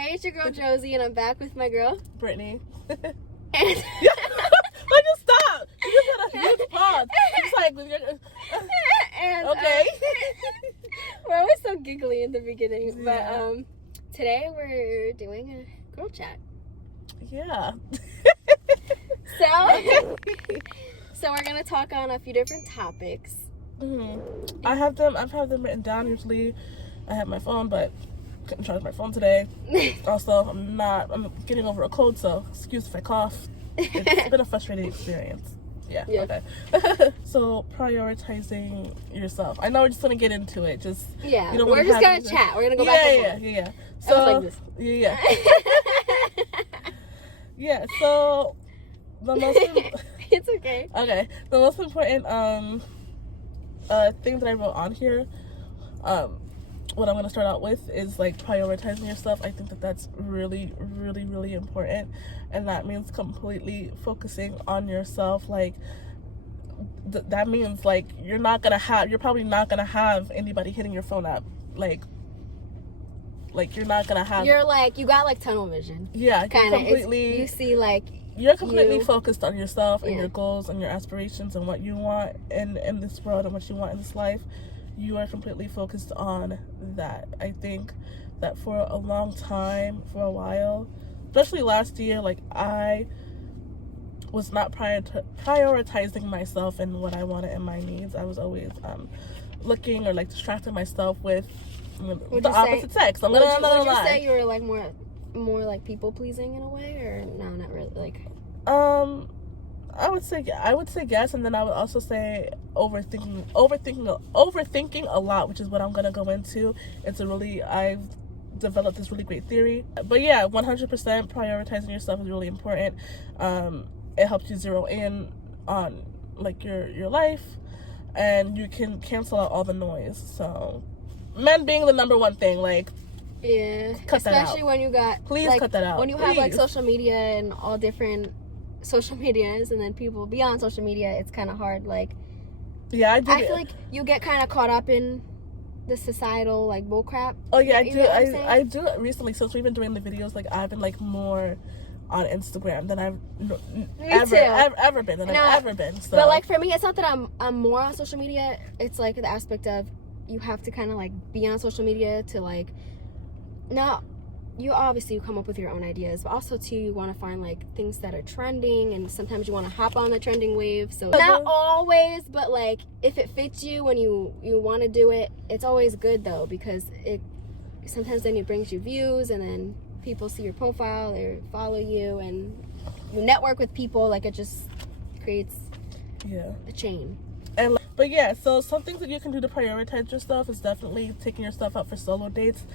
Hey, it's your girl Josie, and I'm back with my girl Brittany. And I just stopped. You just had a huge pause. It's like, and okay. we're always so giggly in the beginning, Yeah. but today we're doing a girl chat. Yeah. So we're gonna talk on a few different topics. Mm-hmm. I've had them written down. Usually, I have my phone, but couldn't charge my phone today. Also, I'm getting over a cold, so excuse if I cough. It's been a frustrating experience. Yeah. Okay. So prioritizing yourself. I know we're just gonna get into it. Yeah, you know, we're just gonna chat. We're gonna go back and forth. Yeah. So like this. Yeah. Yeah. So the most. It's okay. Okay. The most important thing that I wrote on here, what I'm going to start out with is like prioritizing yourself. I think that that's really, really, really important, and that means completely focusing on yourself. Like that means like you're probably not gonna have anybody hitting your phone up. Like you're not gonna have. You're like, you got like tunnel vision. Yeah, kind of. Completely. You see like. You're completely focused on yourself and Yeah. your goals and your aspirations and what you want in this world and what you want in this life. You are completely focused on that. I think that for a long time, for a while, especially last year, like I was not prioritizing myself and what I wanted and my needs. I was always looking or like distracting myself with the opposite sex. Would you say you were like more like people pleasing in a way, or no, not really? Like, I would say yes, and then I would also say overthinking a lot, which is what I'm gonna go into. I've developed this really great theory, but yeah, 100% prioritizing yourself is really important. It helps you zero in on like your life, and you can cancel out all the noise. So, men being the number one thing, like. Yeah, cut that out. Especially when you got cut that out. When you have like social media and all different social medias, and then people beyond social media, it's kind of hard. Like, yeah, I feel like you get kind of caught up in the societal like bullcrap. Oh yeah, I do recently. Since we've been doing the videos, like I've been like more on Instagram than I've ever been. So. But like for me, it's not that I'm more on social media. It's like the aspect of you have to kind of like be on social media to like. Now, you obviously come up with your own ideas, but also too you want to find like things that are trending, and sometimes you want to hop on the trending wave. So not always, but like if it fits you when you want to do it, it's always good though, because it sometimes then it brings you views, and then people see your profile, they follow you, and you network with people. Like it just creates a chain. But yeah, so some things that you can do to prioritize yourself is definitely taking yourself out for solo dates.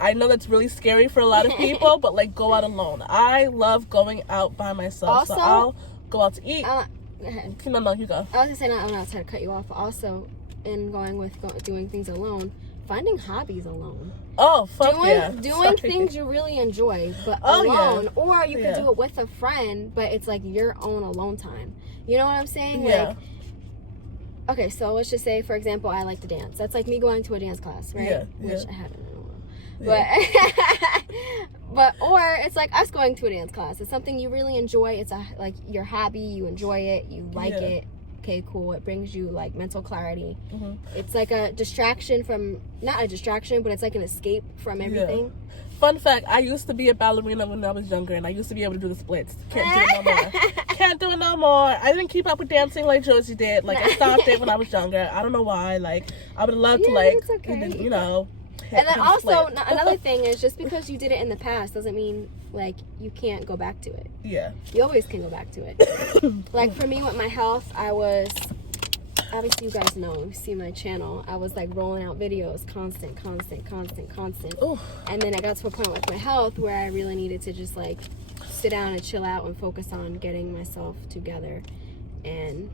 I know that's really scary for a lot of people, but like go out alone. I love going out by myself. Also, so I'll go out to eat. Go ahead. No, you go. I was gonna say, I'm not trying to cut you off. Also, in doing things alone, finding hobbies alone. Oh, fuck doing things you really enjoy, but alone, or you can do it with a friend, but it's like your own alone time. You know what I'm saying? Yeah. Like, okay, so let's just say, for example, I like to dance. That's like me going to a dance class, right? Yeah. Which I haven't. Yeah. But or it's like us going to a dance class. It's something you really enjoy. It's like your hobby. You enjoy it. You like it. Okay, cool. It brings you like mental clarity. Mm-hmm. It's like a distraction from, not a distraction, but it's like an escape from everything. Yeah. Fun fact, I used to be a ballerina when I was younger, and I used to be able to do the splits. Can't do it no more. I didn't keep up with dancing like Josie did. Like I stopped it when I was younger. I don't know why. Like I would love to like, it's okay. you know. And then also, another thing is, just because you did it in the past doesn't mean, like, you can't go back to it. Yeah. You always can go back to it. Like, for me, with my health, I was, obviously, you guys know, you see my channel, I was, like, rolling out videos, constant. Ooh. And then I got to a point with my health where I really needed to just, like, sit down and chill out and focus on getting myself together. And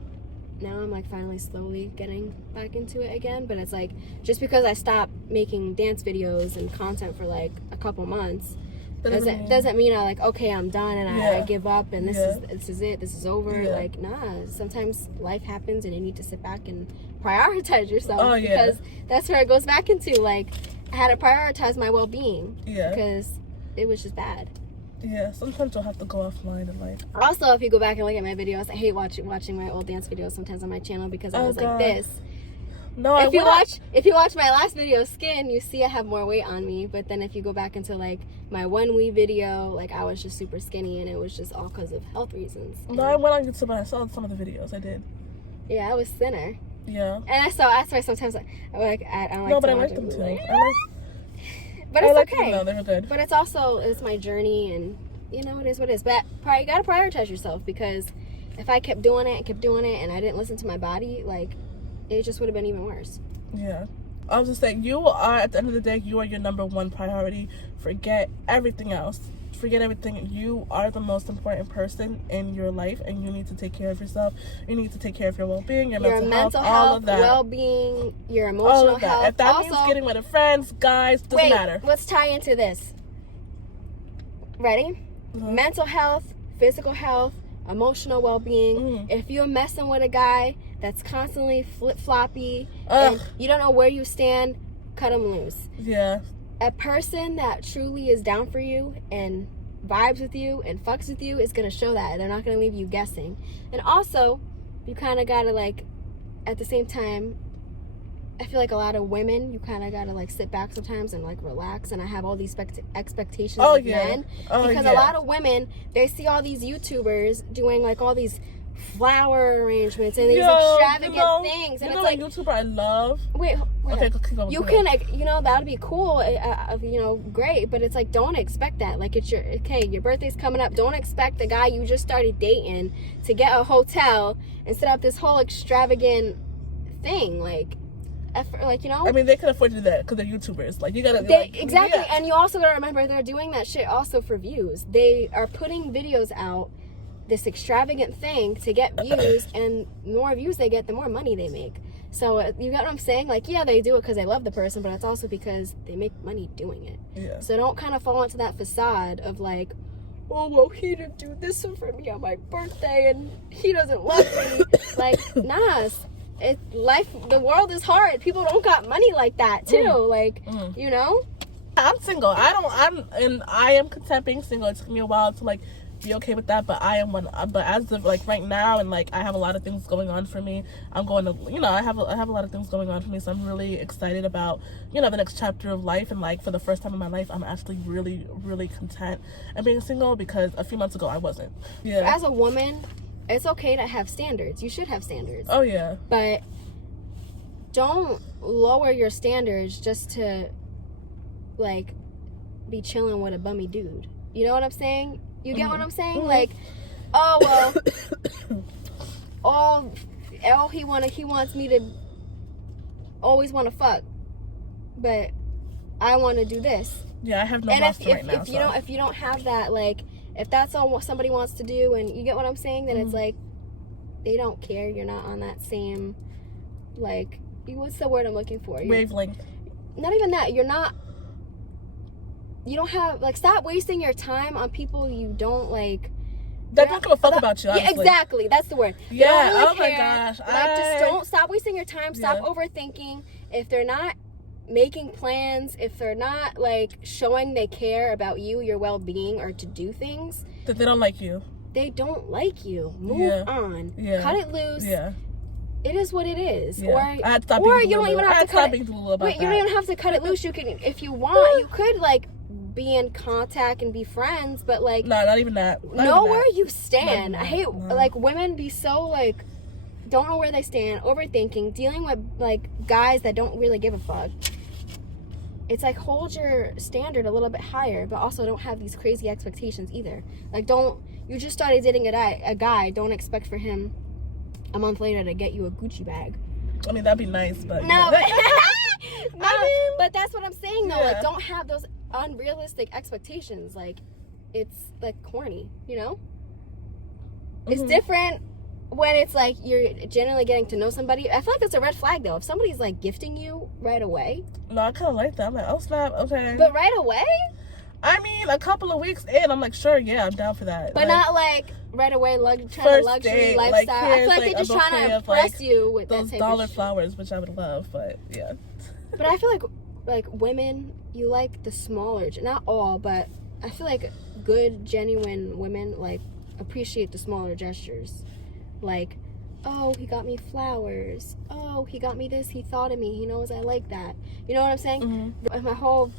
now I'm like finally slowly getting back into it again, but it's like just because I stopped making dance videos and content for like a couple months doesn't mean I like, okay, I'm done and I give up and this is it, this is over. Like nah, sometimes life happens and you need to sit back and prioritize yourself, because that's where it goes back into like I had to prioritize my well-being, because it was just bad. Yeah, sometimes you'll have to go offline and like. Also, if you go back and look at my videos, I hate watching my old dance videos sometimes on my channel because I was like this. No, if you watch my last video, Skin, you see I have more weight on me. But then if you go back into like my 1 week video, like I was just super skinny, and it was just all because of health reasons. No, I went on YouTube and I saw some of the videos. I did. Yeah, I was thinner. Yeah. And that's why sometimes I don't like. No, but I like them too. But it's okay. No, they were good. But it's my journey, and you know, it is what it is. But you gotta prioritize yourself, because if I kept doing it, and I didn't listen to my body, like, it just would have been even worse. Yeah. I was just saying, you are, at the end of the day, you are your number one priority. Forget everything else. Forget everything. You are the most important person in your life, and you need to take care of yourself. You need to take care of your well-being, your mental health, all of that. Well-being, your emotional health. If that means getting with friends, guys, doesn't matter. Let's tie into this. Ready? Mm-hmm. Mental health, physical health, emotional well-being. Mm-hmm. If you're messing with a guy that's constantly flip-floppy and you don't know where you stand, cut him loose. Yeah. A person that truly is down for you and vibes with you and fucks with you is going to show that. They're not going to leave you guessing. And also, you kind of got to, like, at the same time, I feel like a lot of women, you kind of got to, like, sit back sometimes and, like, relax. And I have all these expectations of men. Because a lot of women, they see all these YouTubers doing, like, all these flower arrangements and these extravagant things. And it's like, YouTuber I love. Wait. Okay, you can, you know, that'd be cool, you know, great, but it's like, don't expect that. Like, it's your birthday's coming up. Don't expect the guy you just started dating to get a hotel and set up this whole extravagant thing. Like, you know? I mean, they can afford to do that because they're YouTubers. Like, you gotta... Exactly, and you also gotta remember, they're doing that shit also for views. They are putting videos out, this extravagant thing, to get views, and the more views they get, the more money they make. So you got what I'm saying? Like, yeah, they do it because they love the person, but it's also because they make money doing it. Yeah. So don't kind of fall into that facade of like, oh, well, he didn't do this for me on my birthday and he doesn't love me. Like, nah, the world is hard. People don't got money like that too. Like, you know? I'm single. I am content being single. It took me a while to like be okay with that, but I am one. But as of like right now, and like I have a lot of things going on for me. I'm going to, you know, I have a lot of things going on for me. So I'm really excited about, you know, the next chapter of life. And like for the first time in my life, I'm actually really, really content and being single, because a few months ago I wasn't. Yeah. As a woman, it's okay to have standards. You should have standards. Oh yeah. But don't lower your standards just to like be chilling with a bummy dude. You know what I'm saying? You get what I'm saying? Like, oh well, he wants me to always want to fuck, but I want to do this. Yeah, I have no roster right now. If you don't have that, like, if that's all somebody wants to do, and you get what I'm saying, then it's like they don't care. You're not on that same, like, what's the word I'm looking for? Wavelength. Not even that. You don't have, like, stop wasting your time on people you don't, like, that don't give a fuck about you, honestly. Yeah, exactly. That's the word. Yeah, really oh my gosh. Like, just don't, stop wasting your time. Stop overthinking. If they're not making plans, if they're not, like, showing they care about you, your well-being, or to do things, that they don't like you. They don't like you. Move on. Yeah. Cut it loose. Yeah. It is what it is. Yeah. Or you don't even have to cut it. You don't even have to cut it loose. You can, if you want, you could, like, be in contact and be friends, but like, no, not even that. Know where you stand. I hate like women be so like don't know where they stand, overthinking, dealing with like guys that don't really give a fuck. It's like, hold your standard a little bit higher, but also don't have these crazy expectations either. Like, you just started dating a guy, don't expect for him a month later to get you a Gucci bag. I mean, that'd be nice, but no, but that's what I'm saying though. Like, don't have those unrealistic expectations. Like, it's like corny, you know? It's different when it's like you're genuinely getting to know somebody. I feel like that's a red flag though. If somebody's like gifting you right away. No, I kind of like that. I'm like, oh snap, okay. But right away? I mean, a couple of weeks in, I'm like, sure, yeah, I'm down for that. But like, not like right away, trying to luxury date, lifestyle. Like, I feel like they're just trying to impress you with those that type dollar of shit. Flowers, which I would love, but yeah. But I feel like women, you like the smaller, not all, but I feel like good, genuine women, like, appreciate the smaller gestures. Like, oh, he got me flowers. Oh, he got me this. He thought of me. He knows I like that. You know what I'm saying? Mm-hmm. My whole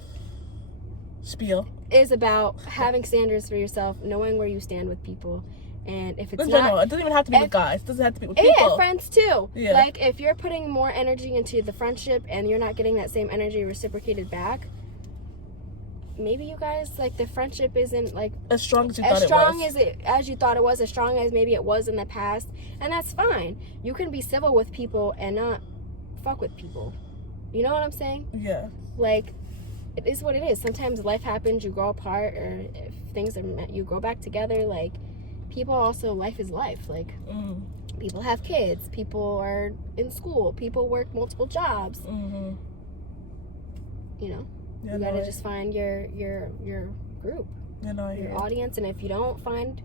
spiel is about having standards for yourself, knowing where you stand with people. And if it's in general, it doesn't even have to be with guys. It doesn't have to be with people. Yeah, friends too. Yeah. Like, if you're putting more energy into the friendship and you're not getting that same energy reciprocated back, maybe you guys, like, the friendship isn't, like, as strong as you thought it was, as strong as maybe it was in the past. And that's fine. You can be civil with people and not fuck with people. You know what I'm saying? Yeah. Like, it is what it is. Sometimes life happens, you grow apart, or if things are met, you grow back together. Like, people also, life is life. Like, people have kids, people are in school, people work multiple jobs. Mm-hmm. You know, Yeah, you gotta just find your group, your audience, and if you don't find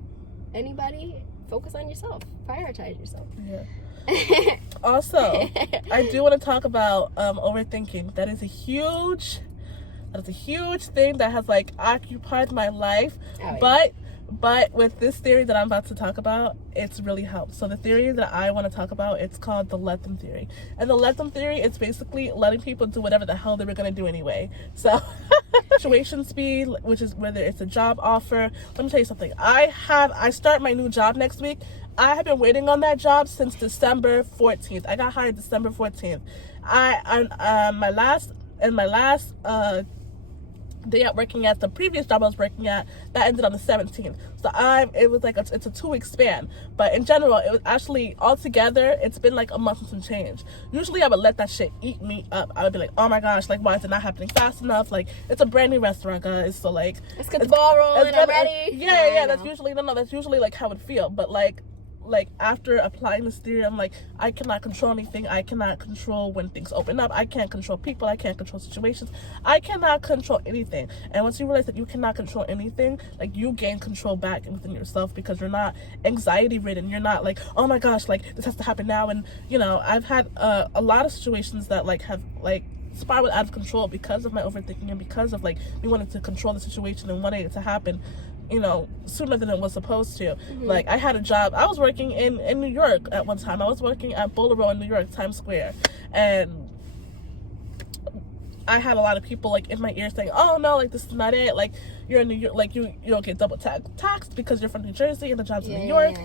anybody, focus on yourself, prioritize yourself. Yeah. Also, I do want to talk about overthinking. That is a huge thing that has, like, occupied my life. Oh, yeah. But with this theory that I'm about to talk about, it's really helped. So the theory that I want to talk about, it's called the let them theory. And the let them theory, it's basically letting people do whatever the hell they were going to do anyway. So situation speed, which is whether it's a job offer. Let me tell you something. I start my new job next week. I have been waiting on that job since December 14th. I got hired December 14th. My last day at working at the previous job I was working at, that ended on the 17th. So it was like it's a 2-week span. But in general, it was actually altogether, it's been like a month and some change. Usually I would let that shit eat me up. I would be like, oh my gosh, like, why is it not happening fast enough? Like, it's a brand new restaurant, guys. So, like, let's get the ball rolling. I'm ready. Yeah. That's usually like how it feel. But like after applying this theory, I'm like, I cannot control anything. I cannot control when things open up. I can't control people. I can't control situations. I cannot control anything. And once you realize that you cannot control anything, like, you gain control back within yourself, because you're not anxiety ridden. You're not like, oh my gosh, like, this has to happen now. And, you know, I've had a lot of situations that, like, have, like, spiraled out of control because of my overthinking and because of, like, me wanting to control the situation and wanting it to happen, you know, sooner than it was supposed to. Like, I had a job. I was working in New York at one time. I was working at Bolero in New York, Times Square. And I had a lot of people, like, in my ear saying, oh, no, like, this is not it. Like, you're in New York. Like, you don't get double taxed because you're from New Jersey and the job's in New York.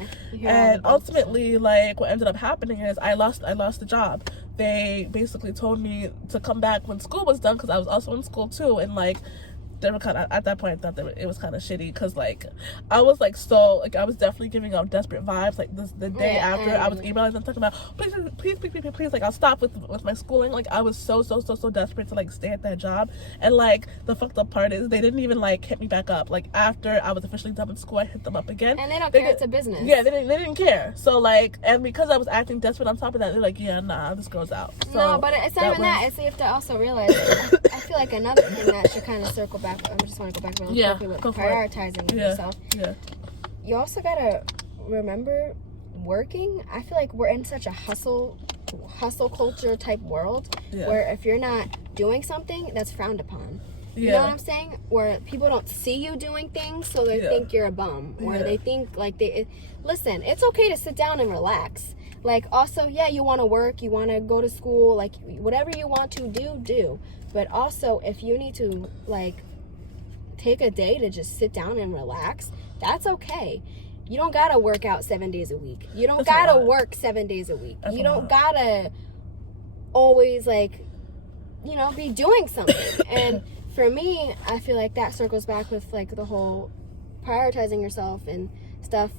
And ultimately, like, what ended up happening is I lost the job. They basically told me to come back when school was done, because I was also in school, too. And, like, they were kind of, at that point, I thought it was kind of shitty, because, like, I was, like, so, like, I was definitely giving out desperate vibes. Like, the day after, I was emailing them talking about, please, like, I'll stop with my schooling. Like, I was so desperate to, like, stay at that job. And, like, the fucked up part is they didn't even, like, hit me back up. Like, after I was officially done with school, I hit them up again. And they don't care, it's a business. Yeah, they didn't care. So, like, and because I was acting desperate on top of that, they're like, yeah, nah, this girl's out. So no, but it's not even that. It's you have to also realize, I feel like another thing that should kind of circle back, I just want to go back really quickly with prioritizing yourself. Yeah. You also gotta remember, working, I feel like we're in such a hustle culture type world where if you're not doing something, that's frowned upon. You know what I'm saying? Where people don't see you doing things, so they think you're a bum, or they think, like, listen, it's okay to sit down and relax. Like, also, you want to work, you want to go to school, like, whatever you want to do. But also, if you need to, like, take a day to just sit down and relax, that's okay. You don't gotta work out 7 days a week. You don't gotta work 7 days a week. You don't gotta always, like, you know, be doing something. And for me, I feel like that circles back with, like, the whole prioritizing yourself and stuff.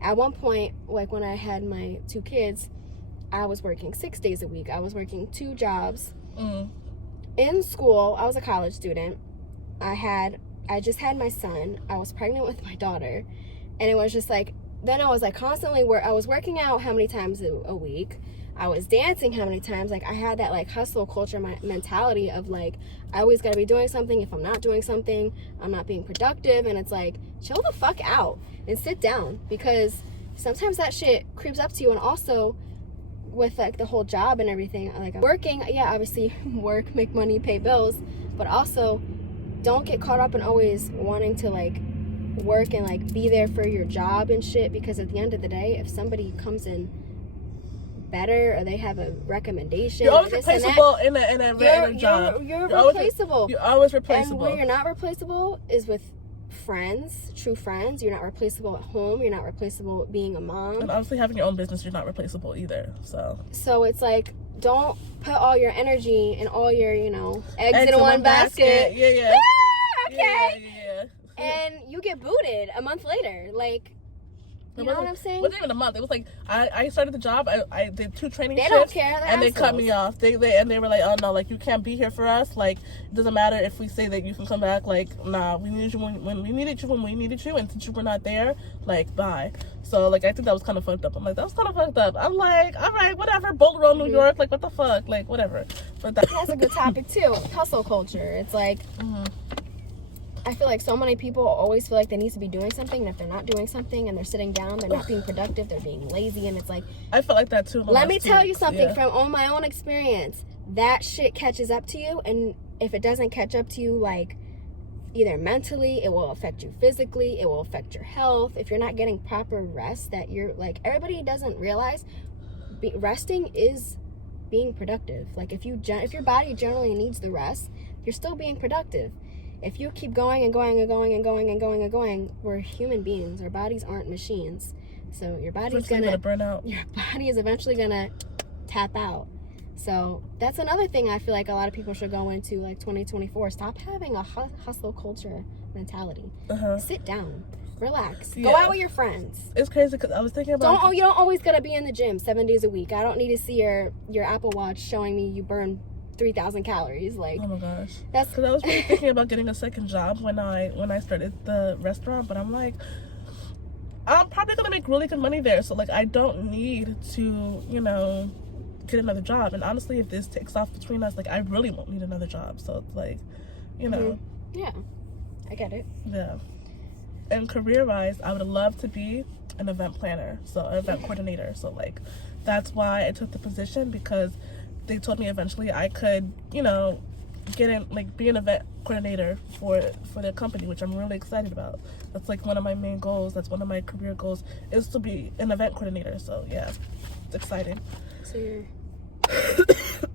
At one point, like, when I had my 2 kids, I was working 6 days a week. I was working 2 jobs. In school, I was a college student. I just had my son. I was pregnant with my daughter. And it was just like, then I was like constantly I was working out how many times a week. I was dancing how many times. Like, I had that, like, hustle culture mentality of, like, I always got to be doing something. If I'm not doing something, I'm not being productive. And it's like, chill the fuck out and sit down, because sometimes that shit creeps up to you. And also with, like, the whole job and everything, like, working, obviously work, make money, pay bills, but also don't get caught up in always wanting to like work and like be there for your job and shit, because at the end of the day, if somebody comes in better or they have a recommendation, you're always replaceable in a job. You're replaceable. You're always replaceable. And where you're not replaceable is with friends, true friends. You're not replaceable at home. You're not replaceable being a mom. And honestly, having your own business, you're not replaceable either. So it's like, don't put all your energy and all your, you know, eggs in one basket. Yeah. Ah, okay. Yeah. And you get booted a month later. Like, you know what I'm saying? It wasn't even a month. It was like I started the job. I did 2 training shifts. They don't care. And they cut me off. They were like, oh no, like you can't be here for us. Like it doesn't matter if we say that you can come back. Like nah, we needed you when we needed you, and since you were not there, like bye. So like I think that was kind of fucked up. I'm like, that was kind of fucked up. I'm like, all right, whatever. Boulder Road, New York. Like what the fuck? Like whatever. But that's a good topic too. Hustle culture. It's like. I feel like so many people always feel like they need to be doing something, and if they're not doing something and they're sitting down, they're not being productive, they're being lazy, and it's like... I felt like that too. Let me tell you something from my own experience. That shit catches up to you, and if it doesn't catch up to you, like, either mentally, it will affect you physically, it will affect your health. If you're not getting proper rest, that you're, like, everybody doesn't realize resting is being productive. Like, if your body generally needs the rest, you're still being productive. If you keep going and going and going and going and going and going, we're human beings. Our bodies aren't machines. So your body's gonna burn out. Your body is eventually gonna tap out. So that's another thing I feel like a lot of people should go into, like 2024. Stop having a hustle culture mentality. Sit down, relax, go out with your friends. It's crazy because I was thinking about. You don't always gotta be in the gym 7 days a week. I don't need to see your Apple Watch showing me you burn 3,000 calories. Like, oh my gosh, that's because I was really thinking about getting a second job when I started the restaurant, but I'm like, I'm probably gonna make really good money there, so like I don't need to, you know, get another job. And honestly, if this takes off between us, like I really won't need another job. So it's like, you know, yeah, I get it. Yeah. And career wise, I would love to be an event planner, so an event coordinator. So like that's why I took the position, because they told me eventually I could, you know, get in, like, be an event coordinator for their company, which I'm really excited about. That's like one of my main goals. That's one of my career goals, is to be an event coordinator. So yeah, it's exciting. So you're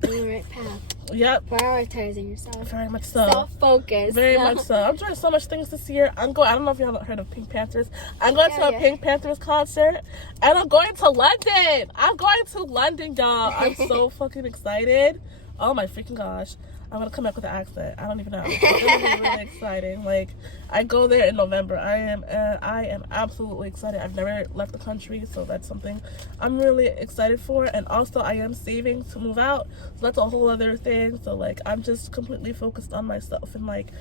on the right path. Yep. Prioritizing yourself. Very much so. Self-focused. Very much so. I'm doing so much things this year. I don't know if y'all heard of Pink Panthers. I'm going to a Pink Panthers concert, and I'm going to London. I'm going to London, y'all. I'm so fucking excited. Oh my freaking gosh. I'm gonna come back with an accent. I don't even know. It's gonna be really exciting. Like, I go there in November. I am absolutely excited. I've never left the country, so that's something I'm really excited for. And also, I am saving to move out, so that's a whole other thing. So like, I'm just completely focused on myself and like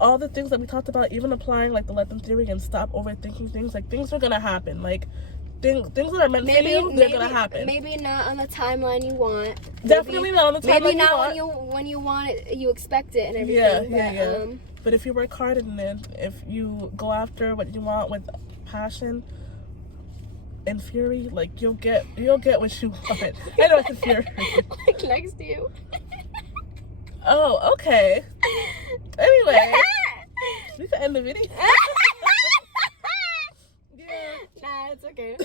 all the things that we talked about, even applying like the let them theory and stop overthinking things. Like, things are gonna happen. Like, things that are meant for you, they're gonna happen. Maybe not on the timeline you want. Definitely not on the timeline maybe not you want. when you want it, you expect it and everything. Yeah. But if you work hard and then if you go after what you want with passion and fury, like you'll get what you want. I know it's a fury. Like next to you. Oh, okay. Anyway, we can end the video. Nah, it's okay.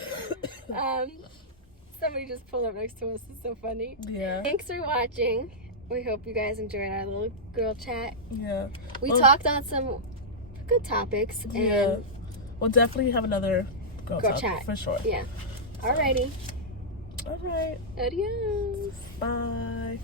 Somebody just pulled up next to us. It's so funny. Yeah. Thanks for watching. We hope you guys enjoyed our little girl chat. Yeah. We talked on some good topics. And we'll definitely have another girl chat for sure. Yeah. Alrighty. All right. Adios. Bye.